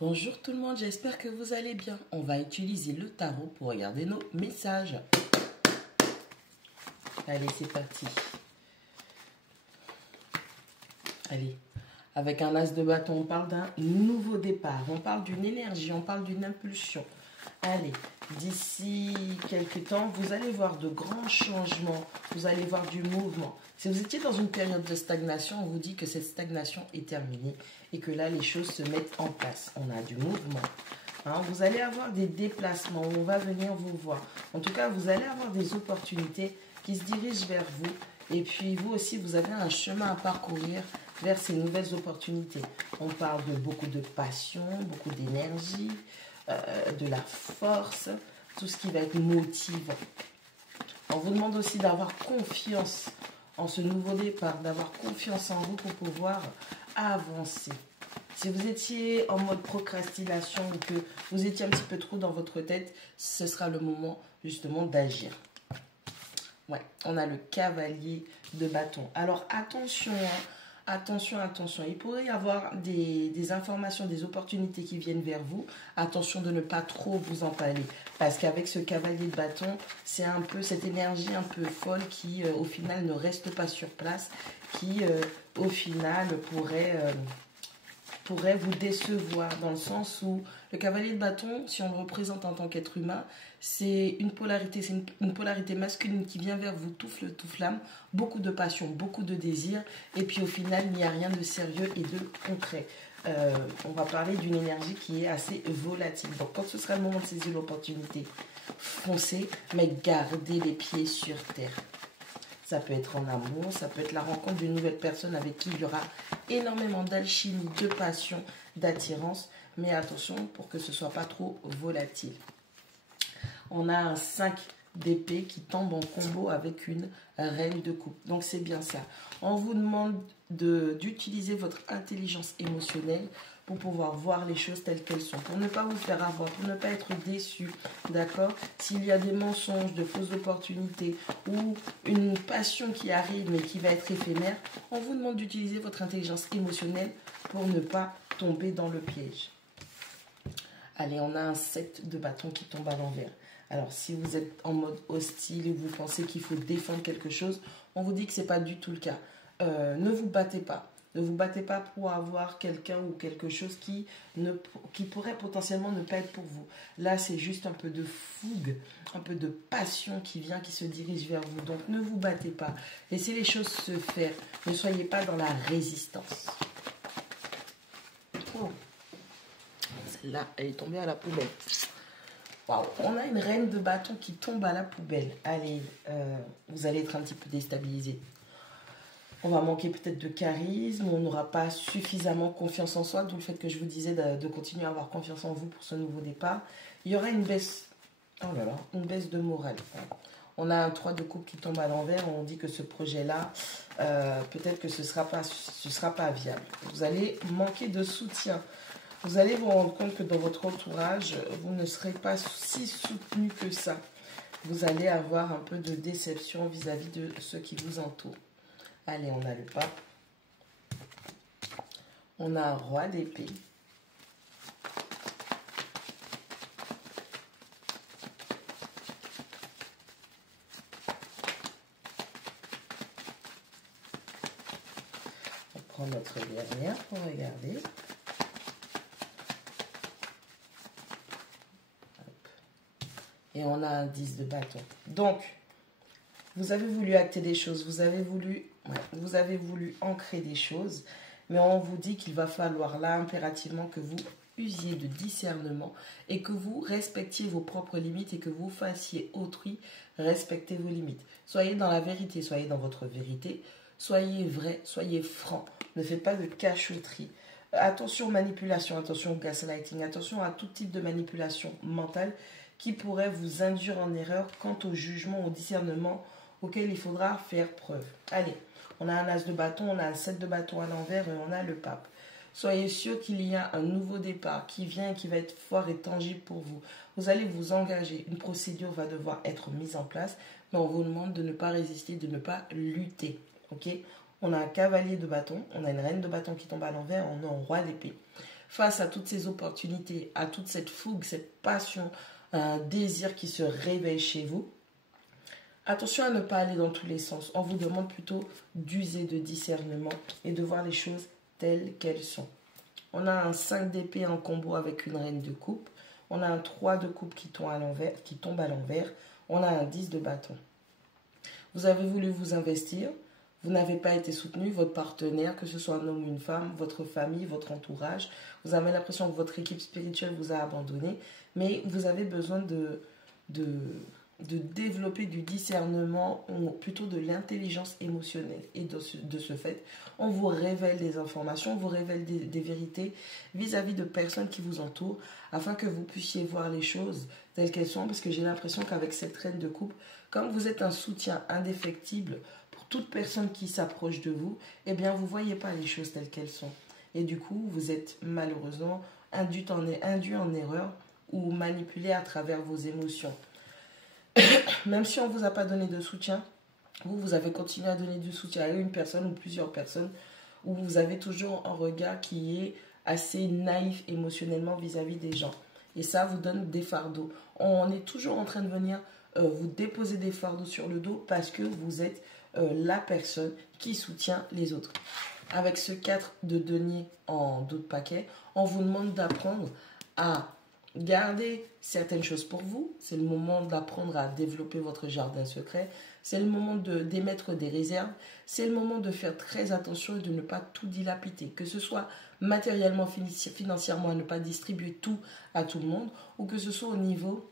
Bonjour tout le monde, j'espère que vous allez bien. On va utiliser le tarot pour regarder nos messages. Allez, c'est parti. Allez, avec un as de bâton, on parle d'un nouveau départ. On parle d'une énergie, on parle d'une impulsion. Allez, d'ici quelques temps, vous allez voir de grands changements. Vous allez voir du mouvement. Si vous étiez dans une période de stagnation, on vous dit que cette stagnation est terminée et que là, les choses se mettent en place. On a du mouvement. Hein, vous allez avoir des déplacements où on va venir vous voir. En tout cas, vous allez avoir des opportunités qui se dirigent vers vous. Et puis, vous aussi, vous avez un chemin à parcourir vers ces nouvelles opportunités. On parle de beaucoup de passion, beaucoup d'énergie, de la force, tout ce qui va être motivant. On vous demande aussi d'avoir confiance en ce nouveau départ, d'avoir confiance en vous pour pouvoir avancer. Si vous étiez en mode procrastination ou que vous étiez un petit peu trop dans votre tête, ce sera le moment justement d'agir. Ouais, on a le cavalier de bâton. Alors attention, attention, attention. Il pourrait y avoir des informations, des opportunités qui viennent vers vous. Attention de ne pas trop vous empaler. Parce qu'avec ce cavalier de bâton, c'est un peu cette énergie un peu folle qui, au final, ne reste pas sur place. Qui, au final, pourrait vous décevoir. Dans le sens où le cavalier de bâton, si on le représente en tant qu'être humain, c'est une polarité masculine qui vient vers vous tout feu, tout flamme, beaucoup de passion, beaucoup de désir, et puis au final, il n'y a rien de sérieux et de concret. On va parler d'une énergie qui est assez volatile. Donc quand ce sera le moment de saisir l'opportunité, foncez, mais gardez les pieds sur terre. Ça peut être en amour, ça peut être la rencontre d'une nouvelle personne avec qui il y aura énormément d'alchimie, de passion, d'attirance, mais attention pour que ce ne soit pas trop volatile. On a un 5 d'épée qui tombe en combo avec une reine de coupe. Donc c'est bien ça. On vous demande d'utiliser votre intelligence émotionnelle pour pouvoir voir les choses telles qu'elles sont, pour ne pas vous faire avoir, pour ne pas être déçu, d'accord? S'il y a des mensonges, de fausses opportunités ou une passion qui arrive mais qui va être éphémère, on vous demande d'utiliser votre intelligence émotionnelle pour ne pas tomber dans le piège. Allez, on a un 7 de bâton qui tombe à l'envers. Alors, si vous êtes en mode hostile et vous pensez qu'il faut défendre quelque chose, on vous dit que ce n'est pas du tout le cas. Ne vous battez pas. Ne vous battez pas pour avoir quelqu'un ou quelque chose qui pourrait potentiellement ne pas être pour vous. Là, c'est juste un peu de fougue, un peu de passion qui vient, qui se dirige vers vous. Donc, ne vous battez pas. Laissez les choses se faire. Ne soyez pas dans la résistance. Oh. Celle-là, elle est tombée à la poubelle. Wow. On a une reine de bâton qui tombe à la poubelle. Allez, vous allez être un petit peu déstabilisé. On va manquer peut-être de charisme, on n'aura pas suffisamment confiance en soi, d'où le fait que je vous disais de continuer à avoir confiance en vous pour ce nouveau départ. Il y aura une baisse, oh là là, une baisse de morale. On a un 3 de coupe qui tombe à l'envers, on dit que ce projet-là, peut-être que ce sera pas viable. Vous allez manquer de soutien. Vous allez vous rendre compte que dans votre entourage, vous ne serez pas si soutenu que ça. Vous allez avoir un peu de déception vis-à-vis de ceux qui vous entourent. Allez, on a le pape. On a un roi d'épée. On prend notre dernière pour regarder. Et on a un 10 de bâton. Donc, vous avez voulu acter des choses, vous avez voulu ancrer des choses, mais on vous dit qu'il va falloir là impérativement que vous usiez de discernement et que vous respectiez vos propres limites et que vous fassiez autrui respecter vos limites. Soyez dans la vérité, soyez dans votre vérité, soyez vrai, soyez franc, ne faites pas de cachotterie. Attention aux manipulations, attention au gaslighting, attention à tout type de manipulation mentale qui pourrait vous induire en erreur quant au jugement, au discernement auquel il faudra faire preuve. Allez, on a un as de bâton, on a un 7 de bâton à l'envers et on a le pape. Soyez sûr qu'il y a un nouveau départ qui vient et qui va être fort et tangible pour vous. Vous allez vous engager, une procédure va devoir être mise en place, mais on vous demande de ne pas résister, de ne pas lutter. Ok? On a un cavalier de bâton, on a une reine de bâton qui tombe à l'envers, on a un roi d'épée. face à toutes ces opportunités, à toute cette fougue, cette passion, un désir qui se réveille chez vous, attention à ne pas aller dans tous les sens. On vous demande plutôt d'user de discernement et de voir les choses telles qu'elles sont. On a un 5 d'épée en combo avec une reine de coupe. On a un 3 de coupe qui tombe à l'envers. On a un 10 de bâton. Vous avez voulu vous investir. Vous n'avez pas été soutenu. Votre partenaire, que ce soit un homme ou une femme, votre famille, votre entourage. Vous avez l'impression que votre équipe spirituelle vous a abandonné. Mais vous avez besoin de développer du discernement, ou plutôt de l'intelligence émotionnelle. Et de ce fait, on vous révèle des informations, on vous révèle des vérités vis-à-vis de personnes qui vous entourent, afin que vous puissiez voir les choses telles qu'elles sont, parce que j'ai l'impression qu'avec cette reine de coupe, comme vous êtes un soutien indéfectible pour toute personne qui s'approche de vous, eh bien vous ne voyez pas les choses telles qu'elles sont. Et du coup, vous êtes malheureusement induit en erreur ou manipulé à travers vos émotions. Même si on ne vous a pas donné de soutien, vous avez continué à donner du soutien à une personne ou plusieurs personnes, où vous avez toujours un regard qui est assez naïf émotionnellement vis-à-vis des gens. Et ça vous donne des fardeaux. On est toujours en train de venir vous déposer des fardeaux sur le dos parce que vous êtes la personne qui soutient les autres. Avec ce 4 de denier en dos de paquet, on vous demande d'apprendre à gardez certaines choses pour vous. C'est le moment d'apprendre à développer votre jardin secret. C'est le moment d'émettre des réserves. C'est le moment de faire très attention et de ne pas tout dilapider. Que ce soit matériellement, financièrement, à ne pas distribuer tout à tout le monde. Ou que ce soit au niveau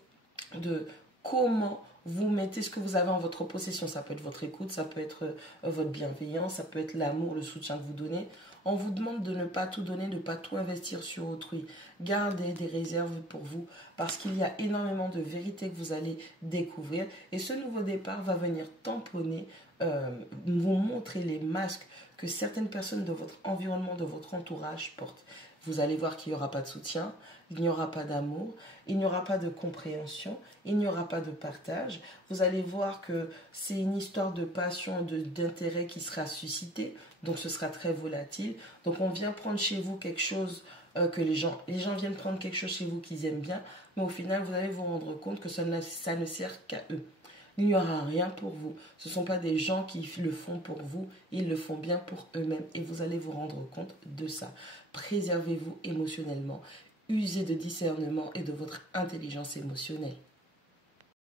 de comment vous mettez ce que vous avez en votre possession. Ça peut être votre écoute, ça peut être votre bienveillance, ça peut être l'amour, le soutien que vous donnez. On vous demande de ne pas tout donner, de ne pas tout investir sur autrui. Gardez des réserves pour vous parce qu'il y a énormément de vérités que vous allez découvrir. Et ce nouveau départ va venir tamponner, vous montrer les masques que certaines personnes de votre environnement, de votre entourage portent. Vous allez voir qu'il n'y aura pas de soutien, il n'y aura pas d'amour, il n'y aura pas de compréhension, il n'y aura pas de partage. Vous allez voir que c'est une histoire de passion et d'intérêt qui sera suscitée. Donc ce sera très volatile. Donc on vient prendre chez vous quelque chose que les gens viennent prendre quelque chose chez vous qu'ils aiment bien. Mais au final, vous allez vous rendre compte que ça ne sert qu'à eux. Il n'y aura rien pour vous. Ce ne sont pas des gens qui le font pour vous. Ils le font bien pour eux-mêmes. Et vous allez vous rendre compte de ça. Préservez-vous émotionnellement. Usez de discernement et de votre intelligence émotionnelle.